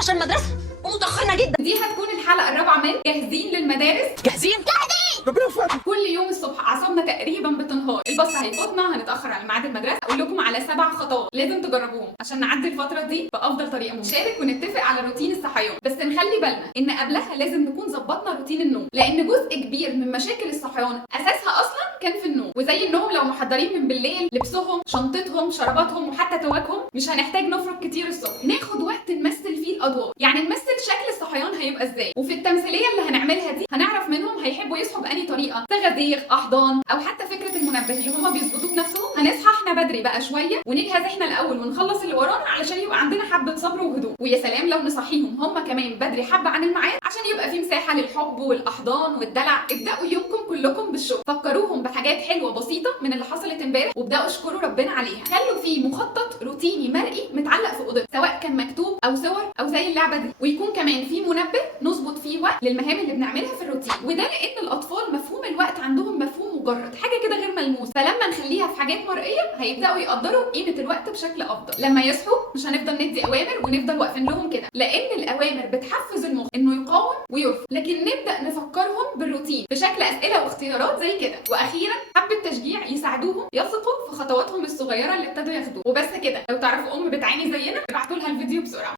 عشان المدرسه ومتاخرنا جدا. دي هتكون الحلقه الرابعه من جاهزين للمدارس. جاهزين؟ ربنا يوفقك. كل يوم الصبح اعصابنا تقريبا بتنهار، الباص هيفوتنا، هنتاخر على ميعاد المدرسه. اقول لكم على 7 خطوات لازم تجربوهم عشان نعدي الفتره دي بافضل طريقه ممكنه. نشارك ونتفق على روتين الصحيان، بس نخلي بالنا ان قبلها لازم نكون ظبطنا روتين النوم، لان جزء كبير من مشاكل الصحيان اساسها اصلا كان في النوم. وزي النوم لو محضرين من بالليل لبسهم، شنطتهم، شراباتهم، وحتى تواجههم، مش هنحتاج نفرك كتير الصبح. ناخد وقت نمثل فيه الادوار، يعني نمثل شكل الصحيان هيبقى ازاي. وفي التمثيليه اللي هنعملها دي هنعرف منهم هيحبوا يصحوا بأني طريقه، تغذيغ، احضان، او حتى فكره المنبه اللي هما بيظبطوه بنفسهم. هنصحى احنا بدري بقى شويه ونجهز احنا الاول ونخلص اللي ورانا علشان يبقى عندنا حبه صبر وهدوء. ويا سلام لو نصحيهم هما كمان بدري حبه عن الميعاد عشان يبقى في مساحه للحب والاحضان والدلع. ابداوا يومكم كلكم بالشغل، فكروهم بحاجات حلوه بسيطه من اللي حصلت امبارح وابداوا اشكروا ربنا عليها. خلوا في مخطط روتيني مرئي متعلق في اوضتك، سواء كان مكتوب او صور او زي اللعبه دي، ويكون كمان في منبه نظبط فيه وقت للمهام اللي بنعملها في الروتين. وده لان الاطفال مفهوم الوقت عندهم مفهوم مجرد، حاجه كده غير ملموس، فلما نخليها في حاجات مرئيه هيبداوا يقدروا قيمه الوقت بشكل افضل. لما يصحوا مش هنفضل ندي اوامر ونفضل واقفين لهم كده، لان الاوامر بتحفز المخ انه يقاوم ويرفض، لكن نبدا نفكرهم بالروتين بشكل اسئله واختيارات زي كده. واخيرا حبه تشجيع يساعدوهم يثقوا في خطواتهم الصغيره اللي ابتدوا ياخدوها. وبس كده. لو تعرفوا ام بتعاني زينا ابعتوا لها الفيديو بسرعه.